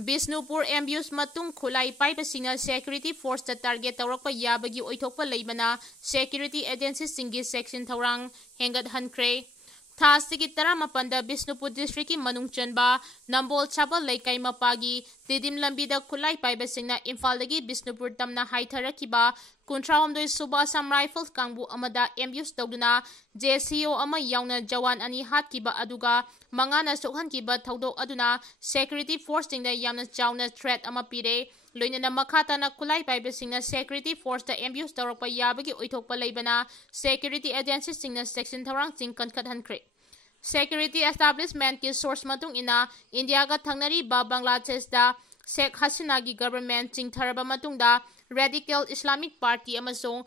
Bisnupur ambuse matung khulai paibasina security force ta target tawrakpa yabagi oithokpa leibana security agencies singi section thorang hengat hankre Thasigi Taramapanda Bisnupur district ki manung chanba Nambol Chaba Laikai Mapagi Didim Lambida Kulai Paibasingna Imphaldagi Bisnupur Tamna Haitharakiba Kuntrahomdoi Suba Sam Rifles Kangbu Amada ambuse tawduna JCO ama yauna Jawan ani hatkiba aduga mangana sokhankiba thaudok aduna security force tingda yamna chawna threat ama pire loinana makhata na kulai paibasingna security force ta ambuse tawrakpa yabagi oithokpa leibana security agency singna section tharang ching kankhat hankre security establishment ki source matung ina India ga thangnari ba Bangladesh da Sheikh Hasina gi government ching tharaba matungda radical Islamic party amasong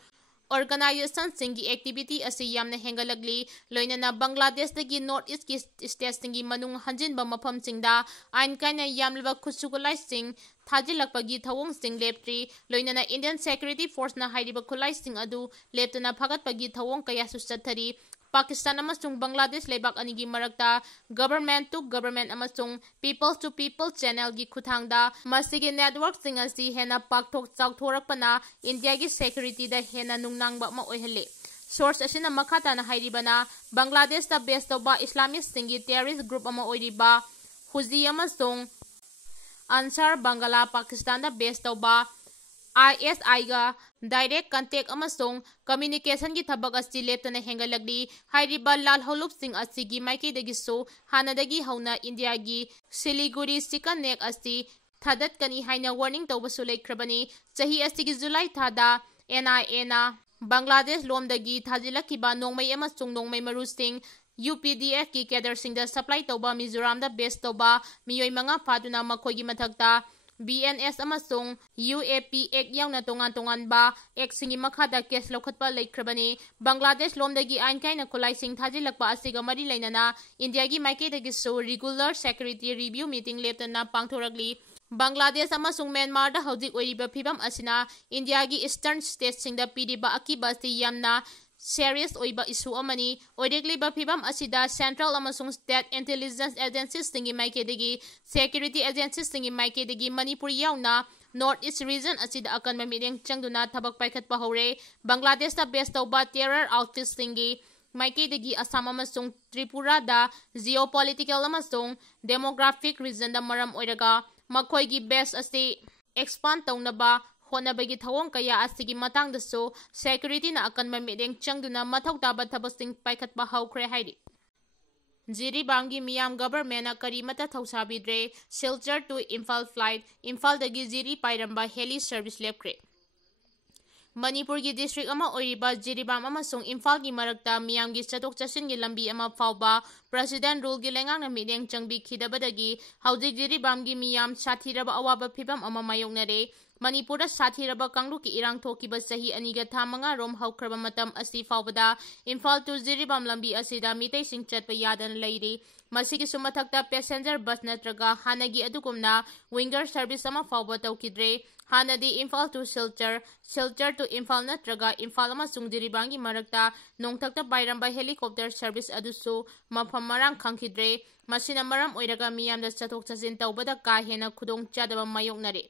organization singi activity asi yamna hengalagli loinana Bangladesh dagi north east ki states singi manung hanjin ba mafam singda ain kaina yamleba khusukulai sing thajilakpagi thawong sing leptri loinana Indian security force na hairiba khulai sing adu leptana phagatpagi thawong kaya susathari Pakistan amasung Bangladesh lebak anigi marakta government to government amasung people to people channel gi khuthangda masigi network sing asi hena pakthok chawthorakpana India gi security da hena nungnangba ma oihale source asina makhata na hairibana Bangladesh da based toba Islamist singi terrorist group ama oiriba Huzi amasung Ansar Bangala Pakistan da based toba ISI ga direct contact amasung communication gi thabak asi leptana hengalagli hairiba lal holup sing asigi maiki dagi so hanadagi hauna India gi Siliguri sikanek asi thadat kani haina warning tawbasu leikrabani chahi asigi July thada NIA na Bangladesh lomdagi thajilakiba Nongmei amasung Nongmei maru sing UPDF ki cadre singda supply tawba Mizoram da base tawba miyoi manga phaduna makhoigi mathakta BNS amasung UAP ek yauna tongan ba ek singi makhada case lokhatpa leikrabani Bangladesh lomdagi ain kaina kulai sing thajilakpa asiga mari leinana India gi maike dagi so regular security review meeting leptana pangthoragli Bangladesh amasung Myanmar da hojik oiriba phibam asina India gi eastern states singda piriba akiba si yamna serious oiba issue amani oiregli ba phibam asida central amasung state intelligence agencies singi maike dagi security agencies singi maike dagi Manipur yauna north east region asida akan mamideng changduna thabak paikhat pa hore Bangladesh da based toba terror outfits singi maike dagi Assam amasung Tripura da geopolitical amasung demographic reason da maram oiraga makhoi gi base asti expand taunaba honabagi thawong kaya asigi matangda so security na akan mamideng changduna mathau taba thabasing paikhatpa hawkhre hairi Jiribamgi Miyam government na karimata thawsabidre Silchar to Imphal flight Imphal dagi Jiri pairamba heli service lepkre Manipur gi district ama oiriba Jiribam amasung Imphal gi marakta Miyam gi chatok chasin gi lambi ama fawba president rule gi lengang na mideng changbi khidabadagi hawjik Jiribam gi Miyam sathiraba awaba phibam ama mayoknare Manipur sathiraba kanglu ki irang thokiba sahi aniga thamanga rom haukraba matam asi fawbada Imphal to Jiribam lambi asida mitay sing chatpa yadan leiri masigi sumathakta passenger bus natraga hanagi adukumna winger service ama fawba tawkidre hanadi Imphal to Silchar to Imphal natraga Imphal amasung Jiribangi marakta nongthakta pairamba helicopter service adusu mafam marang khangkidre masina maram oiraga miyamda chathok chasin tawbada ka hena khudong chadaba mayoknare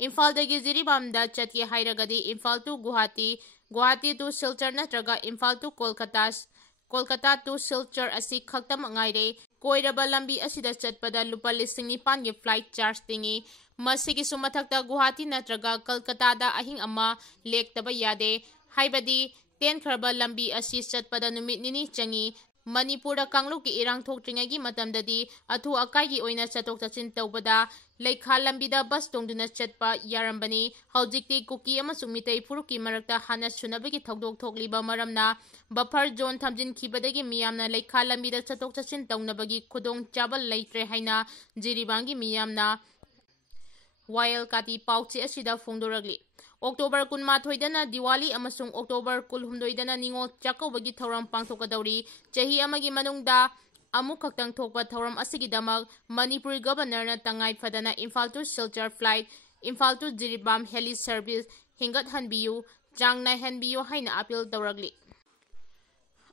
Imphal dagi Jiribam da chatki hairagadi Imphal to Guwahati to Silchar natraga Imphal to Kolkata to Silchar asi khaktam ngaire koiraba lambi asida chatpada lupa lising nipan gi flight charge tingi masigi sumathakta Guwahati natraga Kolkata da ahing ama lektaba yade haibadi Temkhaikhre lambi asi chatpada numit nini changi Manipura kanglu ki irang thokringagi matamdadi athu akai gi oina chatok chachin tawbada leikha lambida bus tongduna chatpa yarambani hawjikti kuki amasung mitei furuki marakta hana sunabagi thokdok thokliba maramna buffer zone thamjin khibadagi miyamna leikha lambida chatok chachin tawnabagi khudong chabal leitre haina Jiribangi miyamna Wael kati pauchi asida fongdoragli October 18 dana Diwali amasung October 19 dana Ningol Chakawbagi thoram pangthokadauri chahi amagi manungda amuk khaktang thokpa thoram asigidamag Manipur governor na tangai phadana Imphal to Silchar flight Imphal to Jiribam heli service hingat hanbiyu jangnai hanbiyu haina appeal tawragli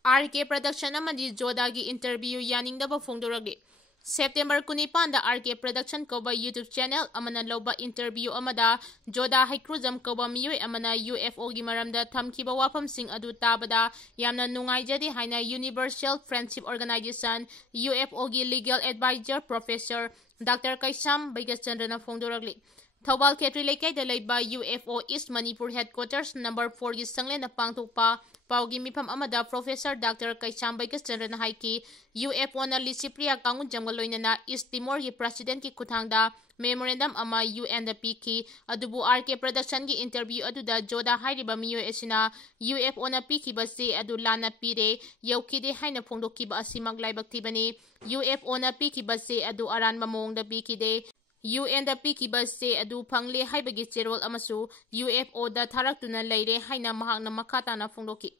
RK production amadi Jodagi interview yaningdaba fongdoragli September 19 RK Production Koba YouTube channel amana loba interview amada Joda Haikrujam Koba Miyoi amana UFO gi maramda thamkiba wafamsing adu tabada yamna nungaijadi haina Universal Friendship Organization UFO gi legal advisor Professor Dr. Kaisham Baigachandra Fongdoragli Thobal Khetri Lekai da leiba UFO East Manipur Headquarters number 4 gi sangle na pangthokpa Paugi mifam amada Professor Dr. Kaisham Baigachandra haiki UFO na Lisipria Kangun Jamgaloinana East Timor gi President ki kuthangda memorandum ama UN da piki adubu RK Production gi interview aduda Joda hairiba miyoi asina UFO na piki basi adu lana pire yaukide haina phongdokiba asimak laibak UFO na piki basi adu aran mamong da pikide UN da piki basi adu phangle haibagi cherol amasu UFO da tharaktuna leire haina mahakna makata na phongdoki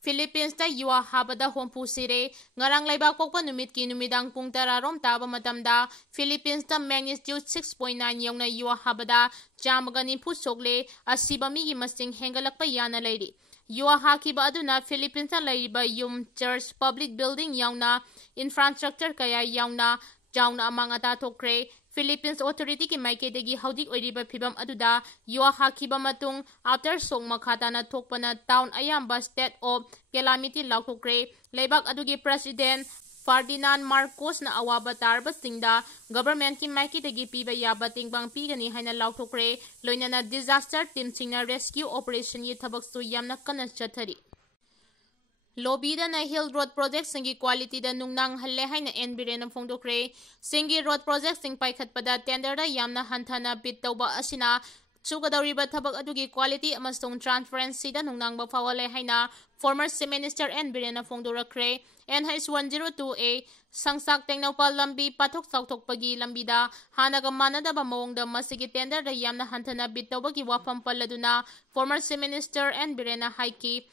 Philippines ta yuwa habada hompu sire ngarang laibak pokpa numit ki numidang pung tararom taba matamda Philippines ta magnitude 6.9 yongna yuwa habada jamaga nimpu sokle asiba migi masing hengalakpa yana leiri yuwa hakiba aduna Philippines ta leiriba yum church public building yauna infrastructure kaya yauna jauna amangata thokre Philippines authority ki maikedegi haudik oiriba phibam aduda yuwa hakiba matung after song makhata na thokpana town ayamba state of calamity laukokre leibak adugi president Ferdinand Marcos na awaba tarba singda government ki maikedegi piba yaba tingbang pigani haina laukokre loinana disaster team singna rescue operation yi thabak su yamna kana chathari Lobida na Hill Road Project singi quality da nungnang halle haina NBR na phongdokre singi road project sing paikhatpada tender da yamna hanthana bid tawba asina chugadawriba thabak adugi quality amasong transparency da nungnang ba fawale haina former Minister NBR na phongdorakre NH 102A sangsak tengnawpal lambi pathok sauthokpagi lambida hanaga manadaba mawongda masigi tender da yamna hanthana bid tawbagi wafam palladuna former Minister NBR na haiki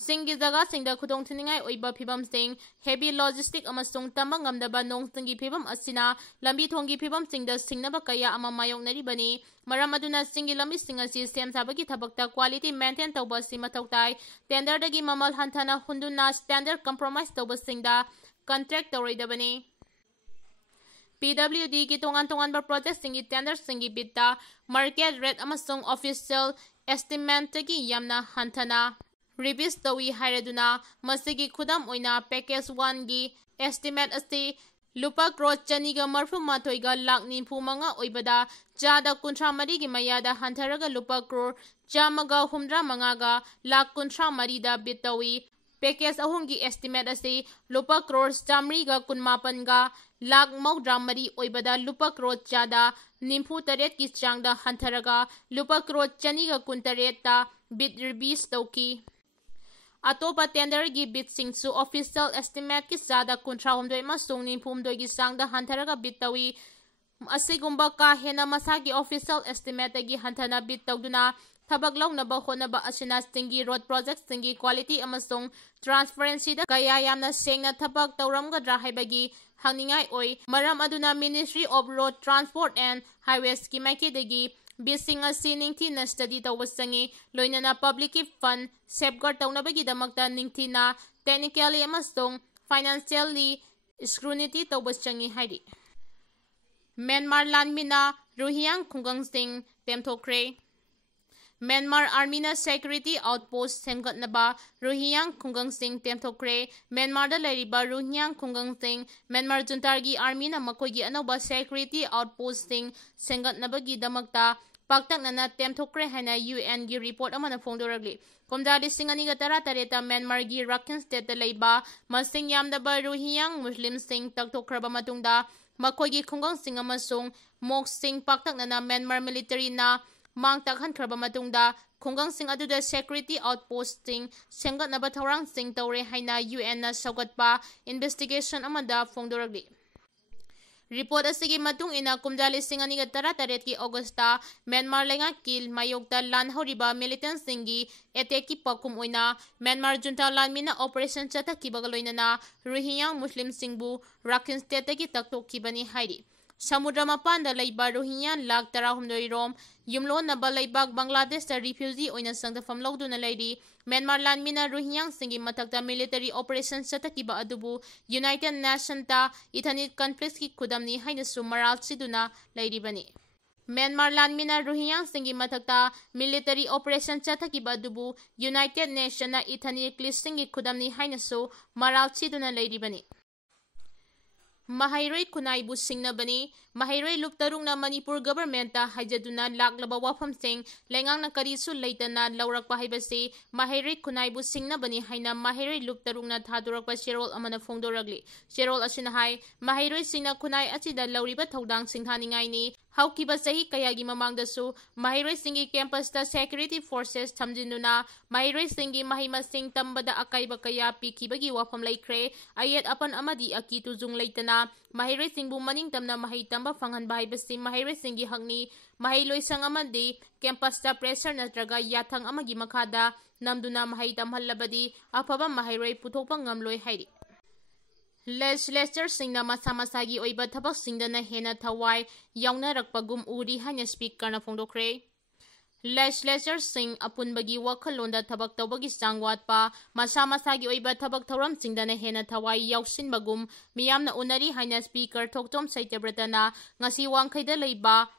Singi jaga singda khudong thiningai oiba phibam sing heavy logistic amasung tamang ngamdaba nong singi phibam asina lambi thonggi phibam singda singnaba kaya ama mayoknari bani maram aduna singi lambi singasi sem sabagi thabakta quality maintain tawba si mathoktai tender dagi mamal hanthana hunduna standard compromise tawba singda contract tawraidabani PWD ki tongan ba project singi tender singi bitta market rate amasung official estimate gi yamna hanthana Revise tawi hairaduna masigi khudam oina package 1 gi estimate asi lupa crore chaniga marfu mathoiga lakh nimfu manga oibada jada kunthra mari gi mayada hantharaga lupa crore chamaga humdra manga ga lakh kunthra mari da bitawi package ahung gi estimate asi lupa crore chamri ga kunmapan ga lakh maudra mari oibada lupa crore jada nimfu taret ki changda hantharaga lupa crore chaniga kuntaret ta bit revise tawki Atopa tender gi bit singsu official estimate ki sada kuntra homdoi masung ni phumdoi gi sangda hantharaga bitawi asigumba ka hena masagi official estimate gi hanthana bit tawduna thabak lawnaba honaba asina stingi road project stingi quality amasung transparency da kaya yamna sengna thabak tawramgadra haibagi hangningai oi maram aduna Ministry of Road Transport and Highways ki maikidegi Bising asi ningthi na study tawba sangi loinana public fund safeguard tawnabagi damakta ningthi na technically amasong financially scrutiny tawba sangi hairi Myanmar Lanmina Ruhiyang Khunggang sing Temkhaikhre Myanmar Army na Security Outpost Temkhaikhre Ruhiyang Khunggang sing Temkhaikhre Myanmar da leiriba Ruhiyang Khunggang sing Myanmar juntargi Army na makoigi anoba Security Outpost sing Temkhaikhre damakta Paktaknana Temkhaikhre haina UN gi report amana phongdoragli komda lisingani ga tarata Myanmar gi Rakhine State da leiba masing yamdaba Ruhiyang Muslim sing takthokraba matungda makoigi khunggang sing amasung mok sing paktaknana Myanmar military na mang takhankraba matungda khunggang sing aduda security outpost sing sengatnaba thorang sing tawre haina UN na saugatpa investigation amada phongdoragli Report asigi matung ina kumda lisingani ga tarataret ki Augusta Myanmar lenga kil mayokta lan horiba militant singi attack ki pakum oina Myanmar junta Lanmina operation chata ki bagaloina na Ruhiyang Muslim singbu Rakhine State ki taktok ki bani hairi Samudra mapanda laiba Rohingya lakh 16 rom yumlonaba laibak Bangladesh ta refugee oina sangdafam lawduna lairi Myanmar Lanmina Ruhiyang singi matakta military operation satakiba adubu United Nations ta Ethninic conflicts ki khudamni haina sumaral siduna lairibani Myanmar Lanmina Ruhiyang singi matakta military operation chatakiba adubu United Nations na Ethnic listing ki khudamni haina su maral siduna lairibani Mahairoi kunai bu singnabani Mahairoi luptarungna Manipur government ta haijaduna laklaba wafam sing lengang na karisu leitana laurakpa haibasi Mahairoi kunai bu singnabani haina Mahairoi luptarungna thadurakpa sherol amana phongdoragli sherol asina hai Mahairoi singna kunai achida lauriba thodang singthaningai ni haukiba sahi kayagi mamangdasu Mahairoi singi campus ta security forces thamjinduna Mahairoi singi mahima sing tambada akaiba kaya pikibagi wafam laikre ayet apan amadi akitu jung leitana Mahairoi singbu maning tamna mahai tamba fanghanba haibasi Mahairoi singi hangni mahai loisang amadi campus ta pressure natraga yathang amagi makhada namduna mahai tamhallabadi afaba Mahairoi puthokpa ngamloi hairi Legislature singna masa masagi oiba thabak singdana hena thawai yaunnarakpagum uri hanya speaker na phongdokre Legislature sing apunbagi wakhalonda thabak tawbagi sangwatpa masa masagi oiba thabak thoram singdana hena thawai yausinbagum miyamna unari hanya speaker thoktom saitebratana ngasi wangkhaida leiba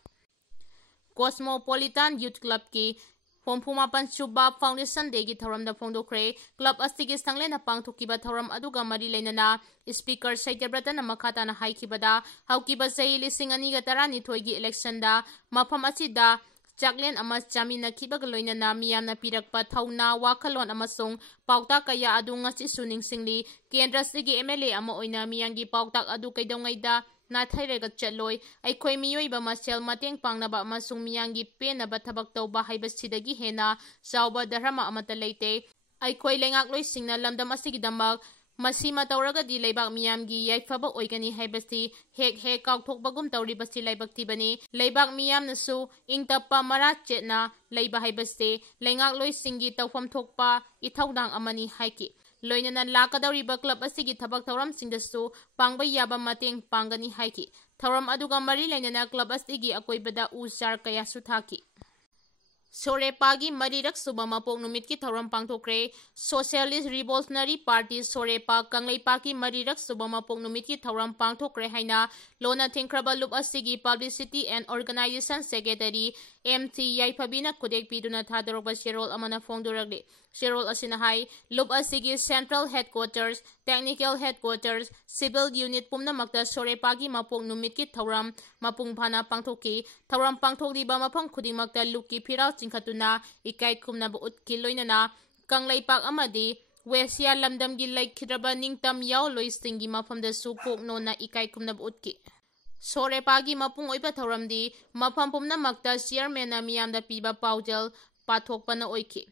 Cosmopolitan Youth Club ki Hompumapan Suba Foundation Degi Thoram da Phongdokre Club Asigi Sanglena Pangthokiba Thoram Aduga Mari Lainana Speaker Saityabrata na Makata na Haikibada Haukiba Sahi Lising Aniga Tarani Thoigi Election da Mafam Asida Chaklen Amas Chamina Kibaga Loinana Miyamna Pirakpa Thauna Wakalon Amasong Pauta Kaya Adu Ngasi Suning Singli Kendra Sigi MLA Ama Oina Miyangi Pautak Adu Kaidongayda Nathairega Chatloi, Aikoi Miyoiba Masel Mateng Pangnaba Amasung Miyangi Penaba Thabak Tawba Haibasidagi Hena, Sauba Dharma Amata Leite, Aikoi Lengakloi Singna Lamdam Asigidamak, Masima Tauragadi Laibak Miyamgi Yaifaba Oigani Haibasi, Hek Kautok Tauribasi Laibak Tibani, Laibak Miyam Nasu, Ingtapa Marat Chetna, Laiba Haibasi, Lengakloi Singi Tawfam Tokpa, Itaudang Amani Haiki. Loinana lakadawriba club asigi thabak thoram singdasu pangba yaba mateng pangani haiki thoram aduga mari lainana club asigi akoibada usar kaya suthaki Sorepa-gi marirak suba mapok numit ki thoram pangthokre Socialist Revolutionary Party Sorepa Kanglaipa-gi marirak suba mapok numit ki thoram pangthokre haina lona thengkraba lup asigi Publicity and Organization Secretary MT Yaifabina Kudek Piduna Thadorba Sherol Amana Phongdoragli Sherol asina hai lup asigi Central Headquarters Technical Headquarters Civil Unit pumnamakta Sorepa-gi mapok numit ki thoram mapung phana pangthoki thoram pangthokliba mafam khudingmakta lukki phirau chingkhatuna ikai khumnaba utki loinana Kanglaipak amadi Westia lamdamgi laikhidraba ningtam yaw loisingi mafamda su koknona ikai khumnaba utki Sorepa-gi mapung oiba thoramdi mafam pumnamakta chairman na miyamda piba paujal pathokpana oiki